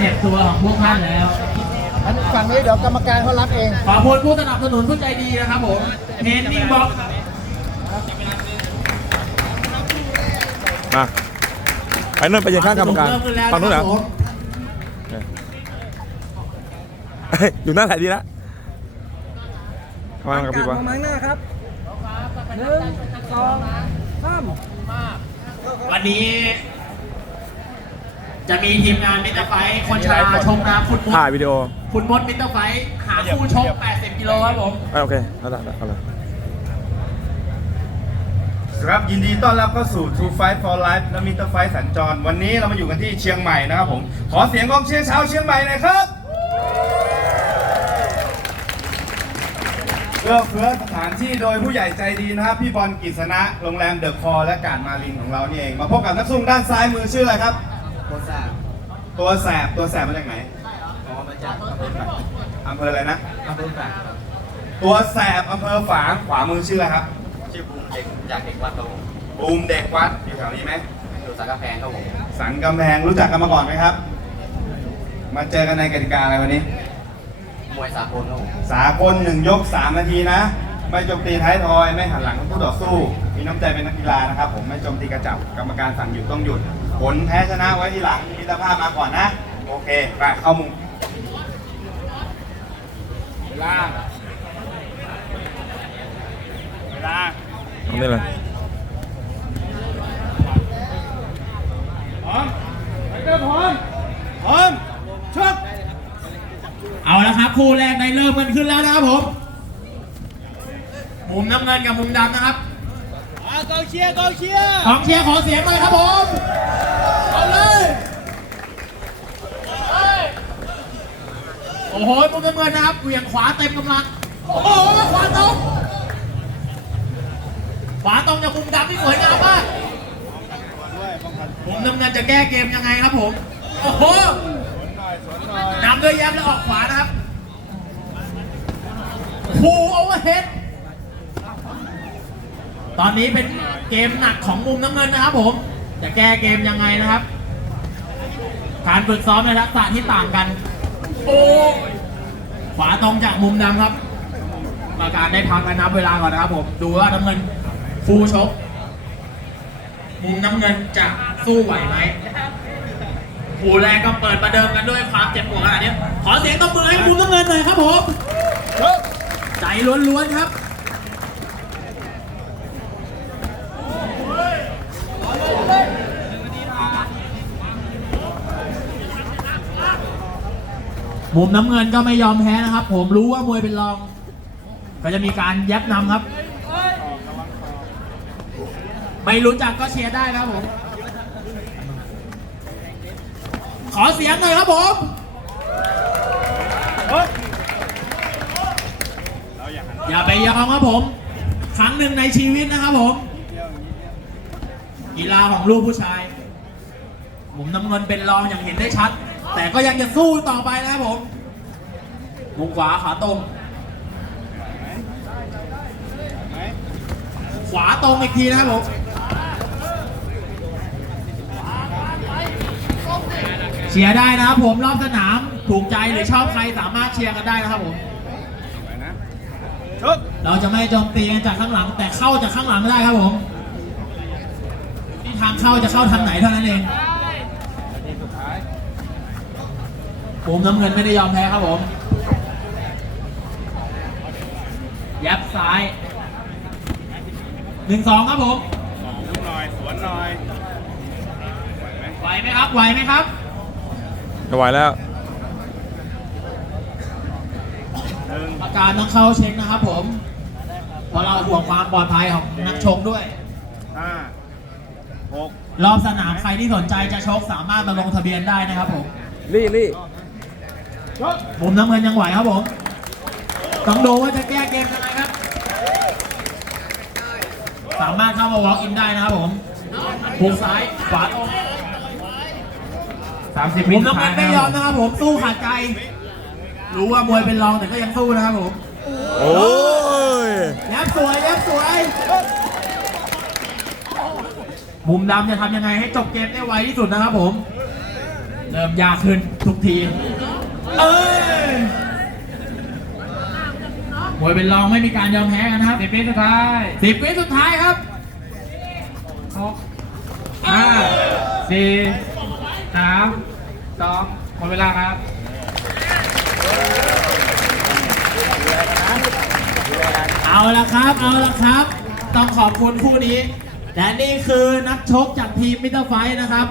เจ็บตัวของพวกท่านแล้วอันฝั่งนี้เดี๋ยวกรรมการเขารับเองขอบคุณผู้สนับสนุนผู้ใจดีนะครับผมเทนนิ่งบ็อกมาไปนั่นไปยืนข้างกรรมการฝั่งนู้นเหรอเฮ้ยอยู่หน้าไหนดีละเข้ามากับพี่วะมองหน้าครับหนึ่งสองสามวันนี้ จะมีทีมงานมิสเตอร์ไฟท์คนชราชมนะคุณมถ่ายดวิดีโอ คุณมดมิสเตอร์ไฟท์หาคู่ชก 80 กิโลครับผมเอ้ยโอเคเอาละเอาละครับยินดีต้อนรับเข้าสู่ True Fight for Life และมิเตอร์ไฟสัญจร วันนี้เรามาอยู่กันที่เชียงใหม่นะครับผม ขอเสียงกองเชียร์ชาวเชียงใหม่หน่อยครับเลือกเพื่อสถานที่โดยผู้ใหญ่ใจดีนะครับ พี่บอลกฤษณะโรงแรมเดอะคอและการมาลินของเรานี่เอง มาพบกับนักสู้ด้านซ้ายมือชื่ออะไรครับ ตัวแสบตัวแสบตัวแสบมาจากไหนอ๋อมาจากอำเภออะไรนะอำเภอฝางตัวแสบอำเภอฝางขวามือชื่ออะไรครับ ชื่อบูมเด็กจากเด็กวัดครับผมบูมเด็กวัดอยู่แถวนี้ไหมอยู่สารกาแฟครับผมสันกำแพงรู้จักกันมาก่อนไหมครับ มาเจอกันในกติกาอะไรวันนี้มวยสากลครับผมสากลหนึ่งยก3นาทีนะ ไม่โจมตีท้ายทอย ไม่หันหลังคู่ต่อสู้ มีน้ำใจเป็นนักกีฬานะครับ ผมไม่โจมตีกระจับกรรมการสั่งหยุดต้องหยุด ผลแพ้ชนะไว้ที่หลังมิตรภาพมาก่อนนะ โอเคไปเข้ามุมเวลาเวลาเอานี่เลยพร้อมไปเจอพร้อมพร้อมชกเอาละครับคู่แรกได้เริ่มกันขึ้นแล้วนะครับผม มุมน้ำเงินกับมุมดำนะครับกองเชียร์กองเชียร์กองเชียร์ขอเสียงหน่อยครับผมเอาเลยโอ้โหมุมน้ำเงินนะครับเหวี่ยงขวาเต็มกำลังโอ้โหขวาตรงขวาตรงจากมุมดำที่สวยงามมากมุมน้ำเงินจะแก้เกมยังไงครับผมโอ้โหนำด้วยแย้มแล้วออกขวานะครับคูโอเวอร์เฮด ตอนนี้เป็นเกมหนักของมุมน้ำเงินนะครับผม จะแก้เกมยังไงนะครับ การฝึกซ้อมในทักษะที่ต่างกัน โอ้ขวาตรงจากมุมดำครับกรรมการได้พักและนับเวลาก่อนนะครับผม ดูว่าน้ำเงินฟูชก มุมน้ำเงินจะสู้ไหวไหมคู่แรกก็เปิดประเดิมกันด้วยความเจ็บปวดขนาดนี้ ขอเสียงตบมือให้มุมน้ำเงินหน่อยครับผม ใจล้วนๆครับ มุมน้ำเงินก็ไม่ยอมแพ้นะครับ ผมรู้ว่ามวยเป็นรอง ก็จะมีการยับนำครับ ไม่รู้จักก็เชียร์ได้ครับผม ขอเสียงหน่อยครับผมอย่าไปยอมครับผม ครั้งหนึ่งในชีวิตนะครับผม กีฬาของลูกผู้ชายมุมน้ำเงินเป็นรองอย่างเห็นได้ชัด แต่ก็ยังจะสู้ต่อไปนะครับผมมุมขวาขาตรง ขวาตรงอีกทีนะครับผมเชียร์ได้นะครับผมรอบสนามถูกใจหรือชอบใครสามารถเชียร์กันได้นะครับผมเราจะไม่โจมตีกันจากข้างหลัง แต่เข้าจากข้างหลังไม่ได้ครับผมที่ทางเข้าจะเข้าทางไหนเท่านั้นเอง ผมน้ำเงินไม่ได้ยอมแพ้ครับผม ยับซ้ายหนึ่งสองครับผมหน่อยสวนหน่อยไหวไหมครับไหวไหมครับไม่ไหวแล้วอาการต้องเข้าเช็คนะครับผม เพราะเราห่วงความปลอดภัยของนักชกด้วยห้าหกรอบสนามใครที่สนใจจะชกสามารถมาลงทะเบียนได้นะครับผมลี่ลี่ มุมน้ำเงินยังไหวครับผม ต้องดูว่าจะแก้เกมยังไงครับ สามารถเข้ามา walk in ได้นะครับผมหุกซ้ายขวาตรงสามสิบมุมน้ำเงินไม่ยอมนะครับผม สู้ขาดใจ รู้ว่ามวยเป็นรองแต่ก็ยังสู้นะครับผม โอ้ยแย้มสวยแย้มสวย มุมดำจะทำยังไงให้จบเกมได้ไวที่สุดนะครับผม เริ่มยากขึ้นทุกที เอ้ยมวยเป็นรองไม่มีการยอมแพ้กันนะครับสิบวิสุดท้ายสิบวิสุดท้ายครับหกห้าสี่สามสองหมดเวลาครับเอาละครับเอาละครับ ต้องขอบคุณคู่นี้และนี่คือนักชกจากทีมมิเตอร์ไฟท์นะครับ